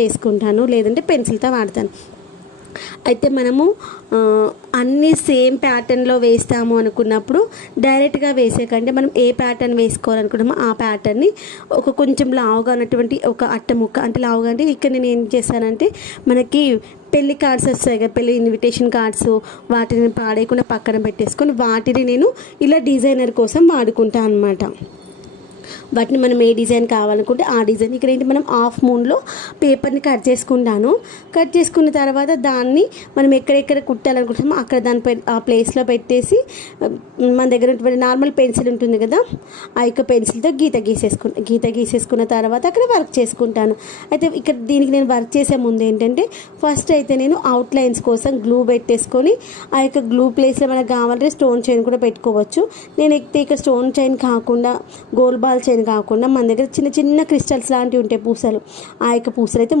వేసుకుంటాను, లేదంటే పెన్సిల్తో వాడతాను. అయితే మనము అన్నీ సేమ్ ప్యాటర్న్లో వేస్తాము అనుకున్నప్పుడు డైరెక్ట్గా వేసే కంటే మనం ఏ ప్యాటర్న్ వేసుకోవాలనుకుంటామో ఆ ప్యాటర్న్ని కొంచెం లావుగా ఉన్నటువంటి ఒక అట్ట ముక్క, అంటే లావుగా అంటే ఇక్కడ నేను ఏం చేశానంటే మనకి పెళ్లి కార్డ్స్ వస్తాయి కదా, పెళ్లి ఇన్విటేషన్ కార్డ్స్, వాటిని పాడేయకుండా పక్కన పెట్టేసుకొని వాటిని నేను ఇలా డిజైనర్ కోసం వాడుకుంటాను అనమాట. వాటిని మనం ఏ డిజైన్ కావాలనుకుంటే ఆ డిజైన్. ఇక్కడ ఏంటి, మనం హాఫ్ మూన్లో పేపర్ని కట్ చేసుకుంటాను. కట్ చేసుకున్న తర్వాత దాన్ని మనం ఎక్కడెక్కడ కుట్టాలనుకుంటామో అక్కడ దానిపై ఆ ప్లేస్లో పెట్టేసి మన దగ్గర ఉన్నటువంటి నార్మల్ పెన్సిల్ ఉంటుంది కదా, ఆ యొక్క పెన్సిల్తో గీత గీసేసుకున్న తర్వాత అక్కడ వర్క్ చేసుకుంటాను. అయితే ఇక్కడ దీనికి నేను వర్క్ చేసే ముందు ఏంటంటే ఫస్ట్ అయితే నేను అవుట్లైన్స్ కోసం గ్లూ పెట్టేసుకొని ఆ యొక్క గ్లూ ప్లేస్లో మనకు కావాలంటే స్టోన్ చైన్ కూడా పెట్టుకోవచ్చు. నేను ఎక్కితే ఇక్కడ స్టోన్ చైన్ కాకుండా గోల్డ్ బాల్ చైన్ కాకుండా మన దగ్గర చిన్న చిన్న క్రిస్టల్స్ లాంటివి ఉంటాయి, పూసలు. ఆ యొక్క పూసలు అయితే